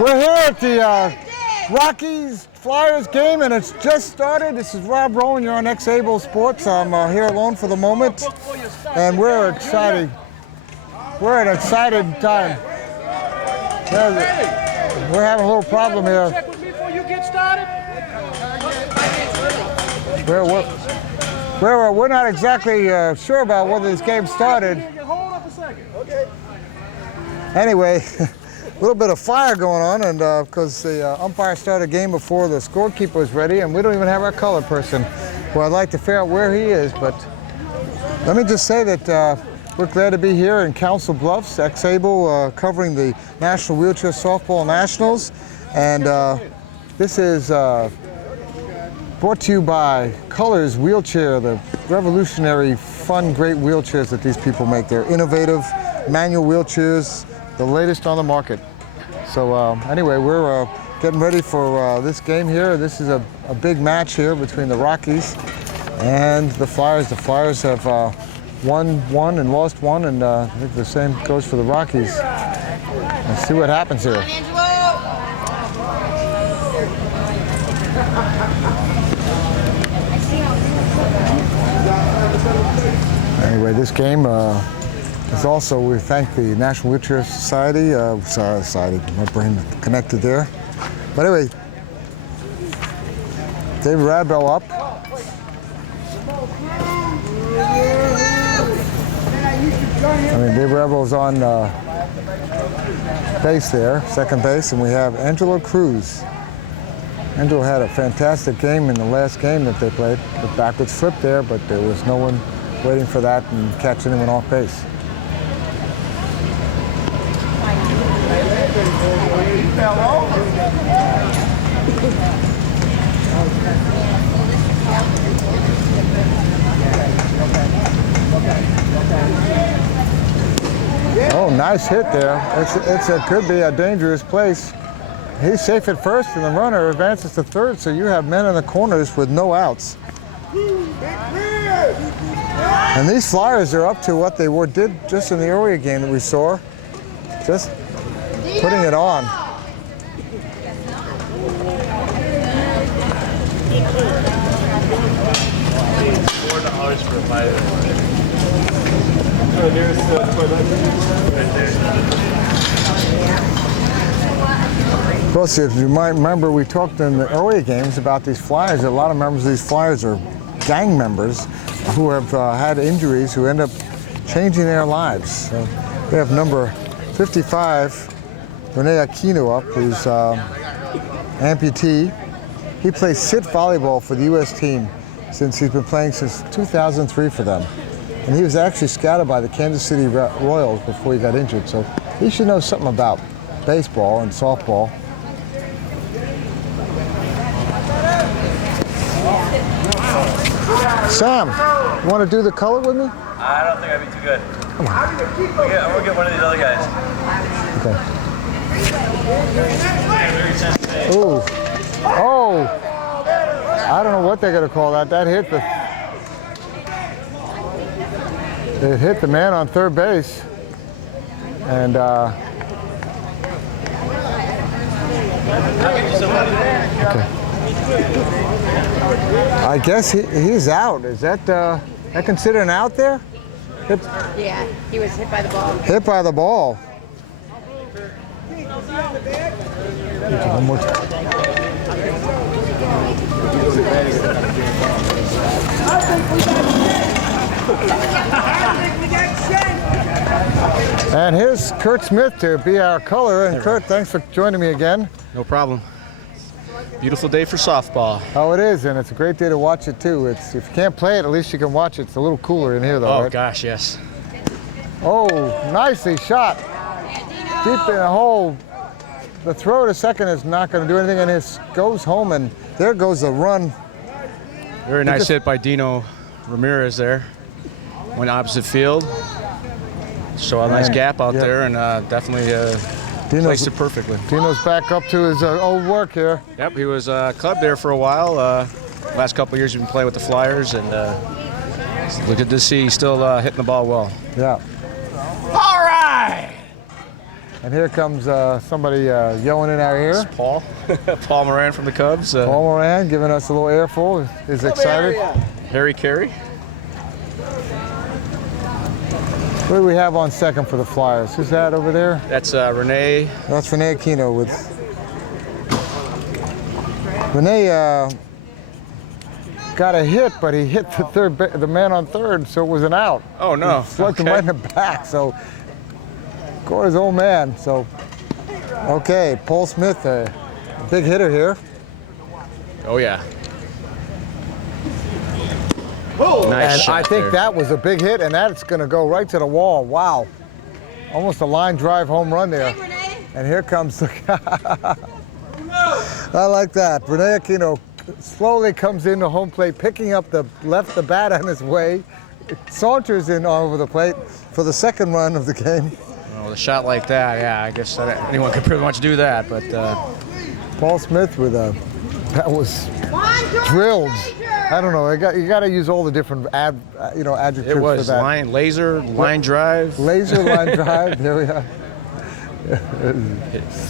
We're here at the Rockies Flyers game, and it's just started. This is Rob Rowan. You're on X-Able Sports. I'm here alone for the moment, and we're excited. We're at an excited time. We're having a little problem here. Check with me before you get started. We're not exactly sure about whether this game started. Hold up a second. Okay. Anyway, a little bit of fire going on, and because the umpire started a game before the scorekeeper was ready, and we don't even have our color person. Well, I'd like to figure out where he is, but let me just say that we're glad to be here in Council Bluffs, X-Able, covering the National Wheelchair Softball Nationals, and this is brought to you by Colors Wheelchair, the revolutionary, fun, great wheelchairs that these people make. They're innovative, manual wheelchairs, the latest on the market. So anyway, we're getting ready for this game here. This is a big match here between the Rockies and the Flyers. The Flyers have won one and lost one, and I think the same goes for the Rockies. Let's see what happens here. Anyway, this game is also, we thank the National Wheelchair Society, my brain connected there. But anyway, David Radbell up. David Radbell's on base there, second base, and we have Angelo Cruz. Angelo had a fantastic game in the last game that they played. The backwards flip there, but there was no one waiting for that and catch anyone off base. Oh, nice hit there. It could be a dangerous place. He's safe at first, and the runner advances to third, so you have men in the corners with no outs. And these Flyers are up to what they did just in the earlier game that we saw, just putting it on. Well, see, if you might remember, we talked in the earlier games about these Flyers. A lot of members of these Flyers are gang members who have had injuries who end up changing their lives. So we have number 55, Rene Aquino up, who's amputee. He plays sit volleyball for the U.S. team since he's been playing since 2003 for them. And he was actually scouted by the Kansas City Royals before he got injured. So he should know something about baseball and softball. Sam, you want to do the color with me? I don't think I'd be too good. Come on. I'm gonna get one of these other guys. Okay. Ooh. Oh. I don't know what they're gonna call that. That hit it hit the man on third base. And okay. I guess he's out. Is that considered an out there? Yeah, he was hit by the ball. Hit by the ball. One more time. And here's Kurt Smith to be our color. And Kurt, thanks for joining me again. No problem. Beautiful day for softball. Oh, it is, and it's a great day to watch it too. If you can't play it, at least you can watch it. It's a little cooler in here, though. Oh, right? gosh, yes. Oh, nicely shot. Deep in the hole. The throw to second is not going to do anything, and it goes home, and there goes the run. Very nice hit by Dino Ramirez there. Went opposite field. So a nice gap out there, and definitely placed it perfectly. Dino's back up to his old work here. Yep, he was clubbed there for a while. Last couple of years he's been playing with the Flyers, and it's good to see he's still hitting the ball well. Yeah. All right. And here comes somebody yelling in our ear. Paul. Paul Moran from the Cubs. Paul Moran giving us a little earful. Is excited. Harry Carey. What do we have on second for the Flyers? Who's that over there? That's Renee. That's Renee Aquino with. Renee got a hit, but he hit the man on third, so it was an out. Oh no! He slugged him right in the back. So, scored his old man. So, okay, Paul Smith, a big hitter here. Oh yeah. Nice and shot I think there. that was a big hit, and that's going to go right to the wall. Wow. Almost a line drive home run there. And here comes the I like that. Renee Aquino slowly comes into home plate, picking up the bat on his way, saunters in over the plate for the second run of the game. Well, with a shot like that, yeah, I guess anyone could pretty much do that. But Paul Smith with that was drilled. I don't know. You got to use all the different adjectives it was for that. line drive. Laser line drive. There we are.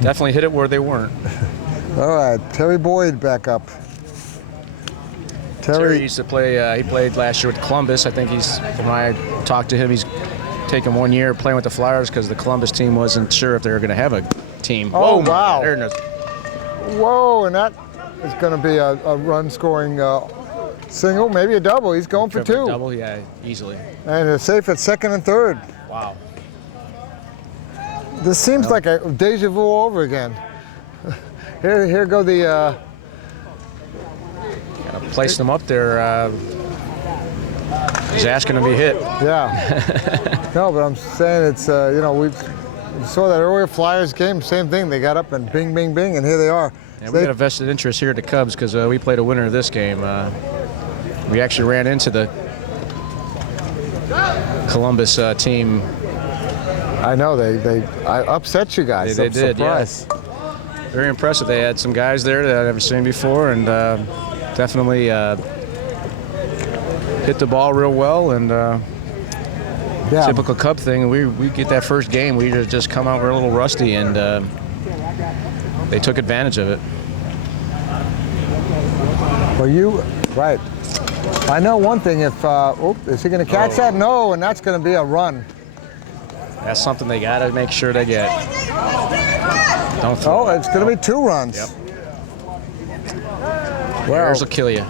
Definitely hit it where they weren't. All right, Terry Boyd back up. Terry used to play. He played last year with Columbus. I think when I talked to him, he's taken 1 year playing with the Flyers because the Columbus team wasn't sure if they were going to have a team. Oh, wow. Whoa, and that is going to be a run-scoring single, maybe a double. He's going for two. Double, yeah, easily. And it's safe at second and third. Wow. This seems like a deja vu over again. Here go the. Gotta place them up there. He's asking to be hit. Yeah. No, but I'm saying it's we saw that earlier Flyers game, same thing. They got up and bing, bing, bing, and here they are. Yeah, we got a vested interest here at the Cubs because we played a winner of this game. We actually ran into the Columbus team. I know they upset you guys. They did, yes. Very impressive. They had some guys there that I've never seen before, and definitely hit the ball real well. And typical Cub thing. We get that first game, we just come out, we're a little rusty, and they took advantage of it. Well, right. I know one thing. If is he going to catch that? No, and that's going to be a run. That's something they got to make sure they get. Don't throw it's going to be 2 runs. Yep. Well, Errors will kill you.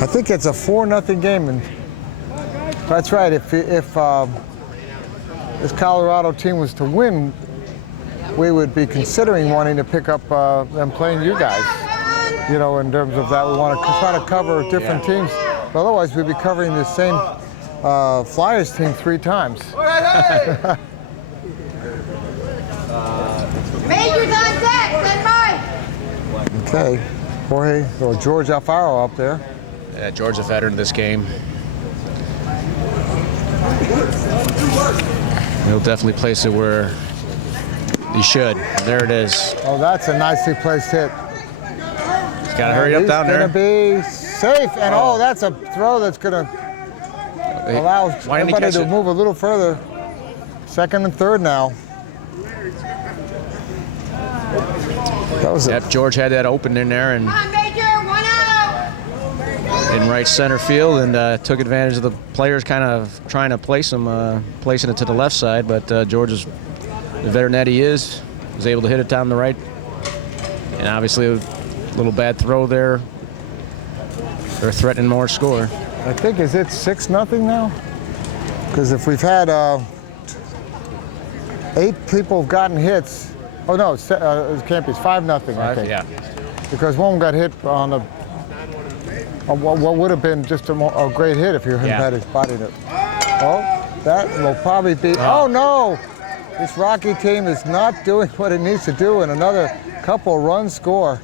I think it's a 4-0 game, and that's right. If this Colorado team was to win, we would be considering wanting to pick up them playing you guys. In terms of that, we want to try to cover different teams. But otherwise, we'd be covering the same Flyers team 3 times. Major's on deck, then Mike. Okay, Jorge or George Alfaro up there. Yeah, George a veteran in this game. He'll definitely place it where he should. There it is. Oh, that's a nicely placed hit. He's got to hurry up down there. He's going to be safe, and that's a throw that's going to allow everybody to move a little further. Second and third now. That was George had that open in there and Come on, Major, 1 out. in right center field, and took advantage of the players kind of trying to place him, placing it to the left side. But George is the veteran that he is, was able to hit it down the right. And obviously a little bad throw there. They're threatening more score. I think, is it 6-0 now? Because if we've had 8 people have gotten hits. Oh no, it can't be. It's 5-0. I think. Yeah. Because one got hit on what would have been just a great hit if you hadn't had his body in it. Oh, that will probably be. Oh no! This Rocky team is not doing what it needs to do, and another couple runs score.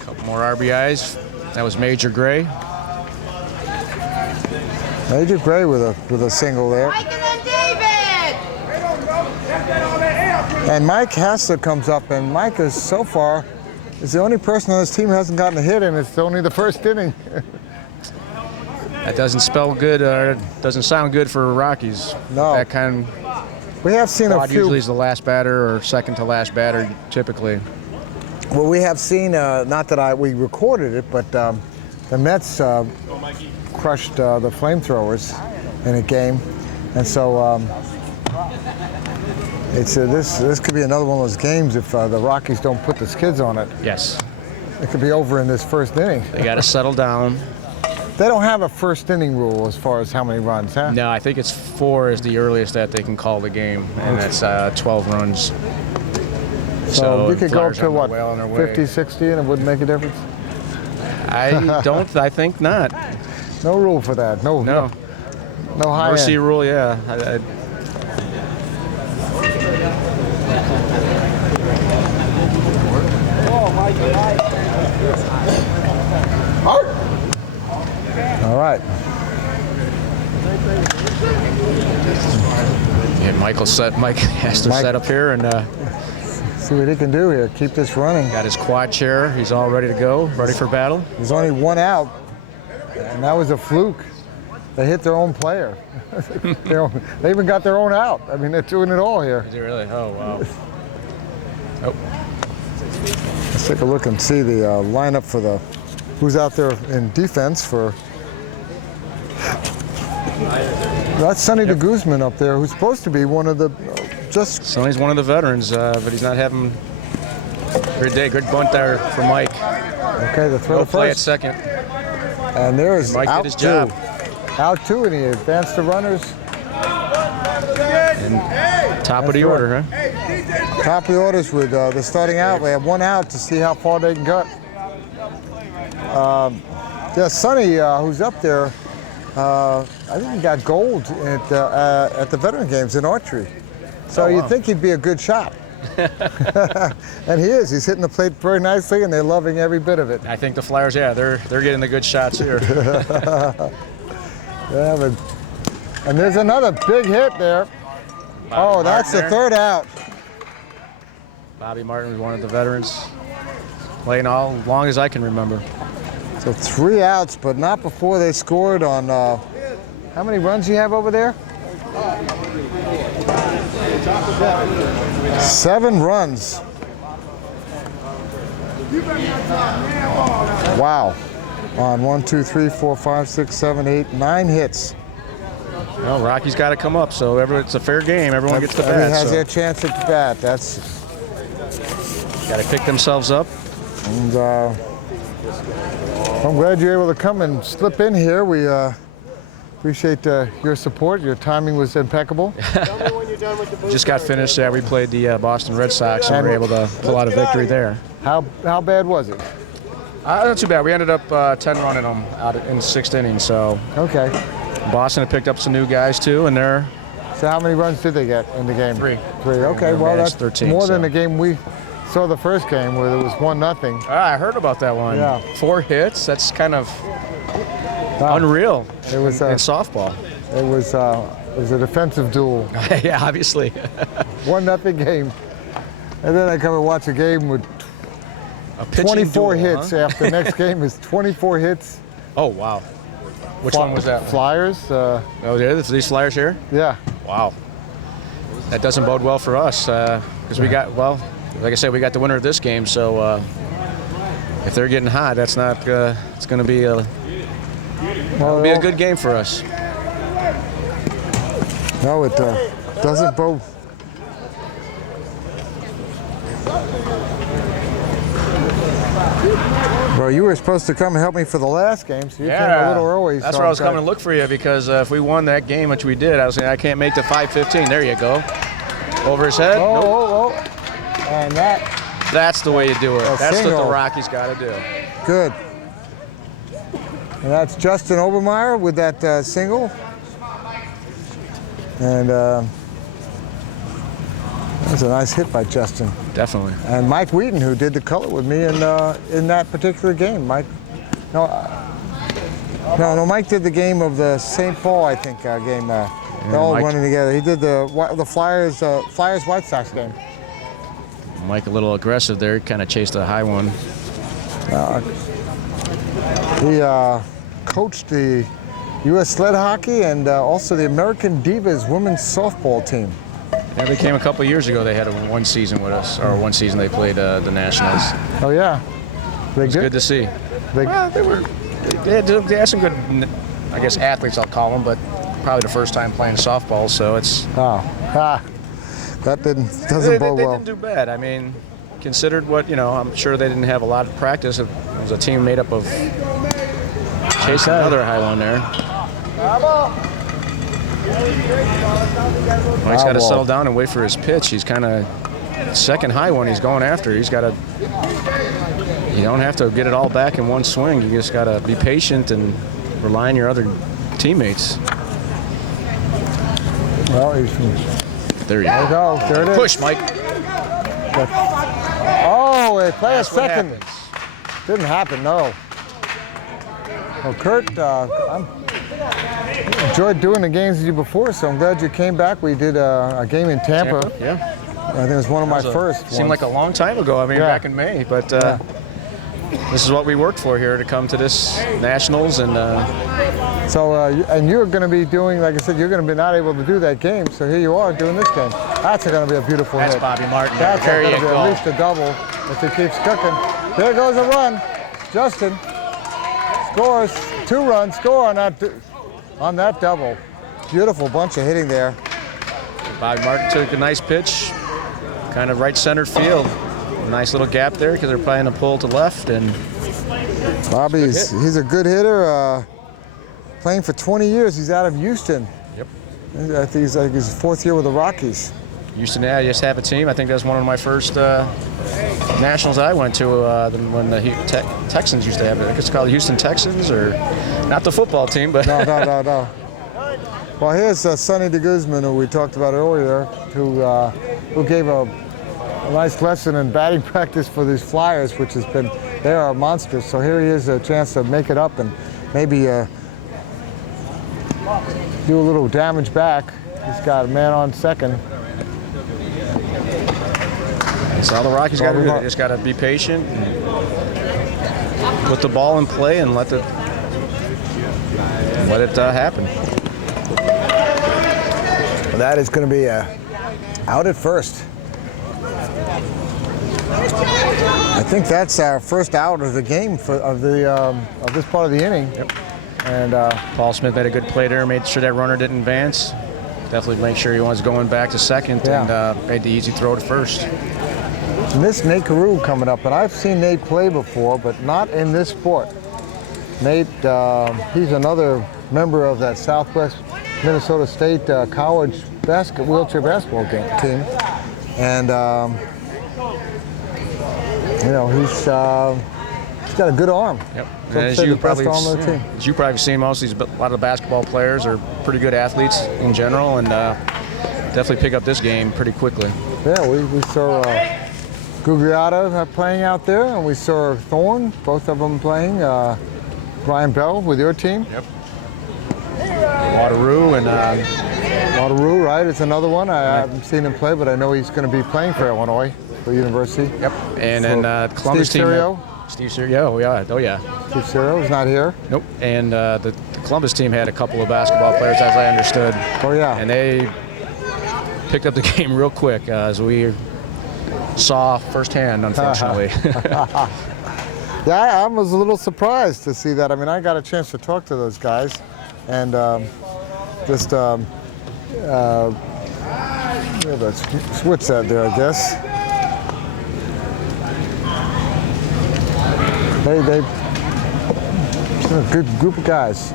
A couple more RBIs. That was Major Gray. Major Gray with a single there. Mike and then David. And Mike Hassler comes up, and Mike is so far is the only person on this team who hasn't gotten a hit, and it's only the first inning. That doesn't spell good, or doesn't sound good for Rockies. No. That kind We have seen a Quad few. usually is the last batter or second to last batter, typically. Well, we have seen, not that we recorded it, but the Mets crushed the Flamethrowers in a game. And so this could be another one of those games if the Rockies don't put the skids on it. Yes. It could be over in this first inning. They got to settle down. They don't have a first inning rule as far as how many runs, huh? No, I think it's 4 is the earliest that they can call the game, and that's 12 runs. So you could go up Flyers to on what, their way, on their way. 50, 60, and it wouldn't make a difference? I think not. No rule for that. No high Mercy end. rule, yeah. All right. Yeah, Mike has to set up here and See what he can do here. Keep this running. got his quad chair. He's all ready to go, ready for battle. There's only one out, and that was a fluke. They hit their own player. They even got their own out. I mean, they're doing it all here. Is he really? Oh, wow. Oh, Let's take a look and see the lineup for who's out there in defense for. That's Sonny de Guzman up there, who's supposed to be one of the Sonny's one of the veterans, but he's not having a great day. Good bunt there for Mike. Okay, the throw No play at first. second. And there is Mike out did his two. job. Out two, and he advanced the runners. Top of the right. order, huh? Top of the orders with the starting out. We have one out to see how far they can cut. Yeah, Sonny, who's up there, I think he got gold at the veteran games in archery. So you'd think he'd be a good shot. And he is. He's hitting the plate very nicely, and they're loving every bit of it. I think the Flyers, yeah, they're getting the good shots here. Yeah, but, and there's another big hit there. Bobby That's Martin the there. third out. Bobby Martin was one of the veterans, playing all long as I can remember. So 3 outs, but not before they scored on, how many runs do you have over there? 7 runs. Wow. On 1, 2, 3, 4, 5, 6, 7, 8, 9 hits. Well, Rocky's got to come up, so it's a fair game. Everyone gets the Everyone bat. has So their chance at the bat. That's, got to pick themselves up. and I'm glad you're able to come and slip in here. We appreciate your support. Your timing was impeccable. Just got finished. We played the Boston Red Sox, and we were able to pull out a victory there. How bad was it? Not too bad. We ended up 10 running them out in the 6th inning. So Okay. Boston had picked up some new guys too, and they're So how many runs did they get in the game? 3. 3. Okay. And Well, managed that's 13, more than so. the game we saw the first game where it was 1-0. I heard about that one. Yeah. 4 hits. That's kind of Wow. unreal It was in softball. It was a defensive duel. Yeah, obviously. 1-0 game. And then I come and watch a game with A pitching 24 duel, hits. huh? After the next game is 24 hits. Oh, wow. Which one was that? Flyers. Oh, these Flyers here? Yeah. Wow. That doesn't bode well for us because we got, well, like I said, we got the winner of this game. So if they're getting hot, that's not, it's going to be a good game for us. No, it doesn't bode. Well, you were supposed to come and help me for the last game, so you came a little early. That's so where I was I'm coming to look for you because if we won that game, which we did, I was saying I can't make the 5:15. There you go. Over his head. Nope. Oh. And That's the way you do it. That's what single. the Rockies got to do. Good. And that's Justin Obermeyer with that single. And that's a nice hit by Justin. Definitely. And Mike Wheaton, who did the color with me in that particular game. Mike, no, Mike did the game of the St. Paul, I think, game. They all Mike- running together. He did the Flyers White Sox game. Mike a little aggressive there, kind of chased a high one. He coached the U.S. sled hockey and also the American Divas women's softball team. Yeah, they came a couple years ago. They had one season with us, or one season they played the Nationals. Oh yeah. They It was good to see. Well, they had some good, I guess, athletes, I'll call them, but probably the first time playing softball, so it's. That doesn't They bode well. didn't do bad. I mean, considered what, I'm sure they didn't have a lot of practice. It was a team made up of chasing another high one there. Well, he's got to settle down and wait for his pitch. He's kind of second high one he's going after. He's got to. You don't have to get it all back in one swing. You just got to be patient and rely on your other teammates. Well, There you go. There it is. Push, Mike. Oh, they play That's a what second. happens. Didn't happen, no. Well, Kurt, I enjoyed doing the games with you before, so I'm glad you came back. We did a game in Tampa. Yeah. I think it was one of my first ones. Seemed like a long time ago. I mean, back in May, but this is what we worked for here to come to this Nationals, and So, and you're going to be doing, like I said, you're going to be not able to do that game. So here you are doing this game. That's going to be a beautiful that's hit. Bobby Martin. That's There going you to be go. at least a double if it keeps cooking. There goes a run. Justin scores 2-run score on that double. Beautiful bunch of hitting there. Bobby Martin took a nice pitch, kind of right center field. Nice little gap there because they're playing a pull to left, and He's a good hitter. Playing for 20 years. He's out of Houston. Yep. I think he's like his 4th year with the Rockies. Houston, I just have a team. I think that's one of my first Nationals I went to when the Texans used to have it. I guess it's called the Houston Texans, or not the football team, but No. Well, here's Sonny de Guzman, who we talked about earlier, who gave a nice lesson in batting practice for these Flyers, which has been, they are monsters. So here he is, a chance to make it up and maybe do a little damage back. He's got a man on second. that's all the Rockies got to do. They just got to be patient, and put the ball in play, and let it happen. That is going to be out at first. I think that's our first out of the game of this part of the inning. Yep. And Paul Smith made a good play there, made sure that runner didn't advance. Definitely make sure he was going back to second, and made the easy throw to first. Miss Nate Carew coming up, and I've seen Nate play before, but not in this sport. Nate, he's another member of that Southwest Minnesota State college wheelchair basketball team, and he's got a good arm. Yep. As you probably seen, most of these, a lot of the basketball players are pretty good athletes in general, and definitely pick up this game pretty quickly. Yeah, we saw Gugliotta playing out there, and we saw Thorne, both of them playing. Brian Bell with your team. Yep. Wateroo and Wateroo, right? It's another one. I haven't seen him play, but I know he's going to be playing for Illinois, for University. Yep. And then Columbus Steve team. Serio? Steve Serio. Oh yeah. Steve Serio is not here. Nope. And the Columbus team had a couple of basketball players, as I understood. Oh yeah. And they picked up the game real quick, as we saw firsthand, unfortunately. Yeah, I was a little surprised to see that. I mean, I got a chance to talk to those guys, and switch that there, I guess. They a good group of guys.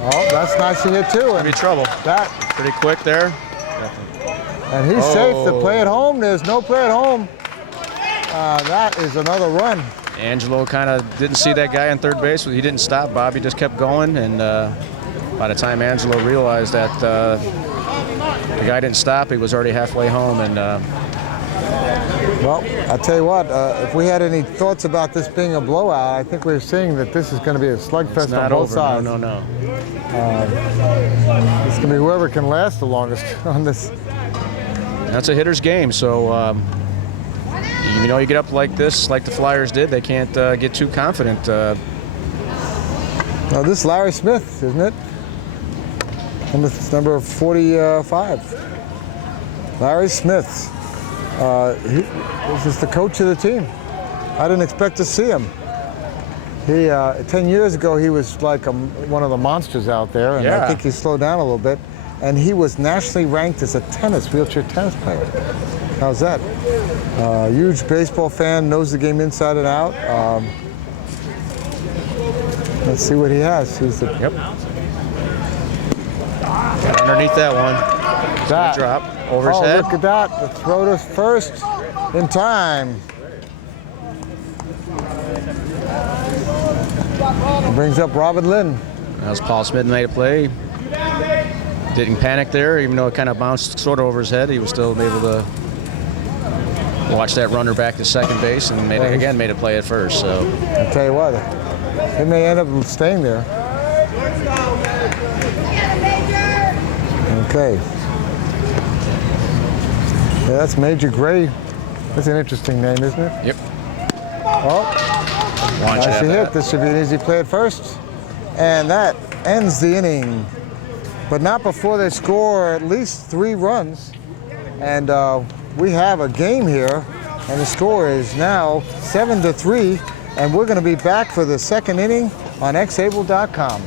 Oh, that's nice to hit too. Could be trouble. That Pretty quick there. and he's safe to play at home. There's no play at home. That is another run. Angelo kind of didn't see that guy on third base. He didn't stop. Bobby just kept going, and by the time Angelo realized that the guy didn't stop, he was already halfway home. And well, I'll tell you what, if we had any thoughts about this being a blowout, I think we're seeing that this is going to be a slugfest on both sides. No. It's going to be whoever can last the longest on this. That's a hitter's game, so you get up like this, like the Flyers did, they can't get too confident. Now this is Larry Smith, isn't it? Number 45. Larry Smith. He was the coach of the team. I didn't expect to see him. He 10 years ago, he was like one of the monsters out there, and I think he slowed down a little bit. And he was nationally ranked as a wheelchair tennis player. How's that? Huge baseball fan, knows the game inside and out. Let's see what he has. He's the Got underneath that one. that. Drop over his head. Look at that. The throw to first in time. Brings up Robin Lynn. That was Paul Smith made a play. Didn't panic there, even though it kind of bounced sort of over his head. He was still able to watch that runner back to second base and made a play at first. So I'll tell you what, it may end up staying there. Okay. Yeah, that's Major Gray. That's an interesting name, isn't it? Yep. Oh, Launch nice at hit. that. This should be an easy play at first. And that ends the inning. But not before they score at least 3 runs. And we have a game here. And the score is now 7-3. And we're going to be back for the second inning on xable.com.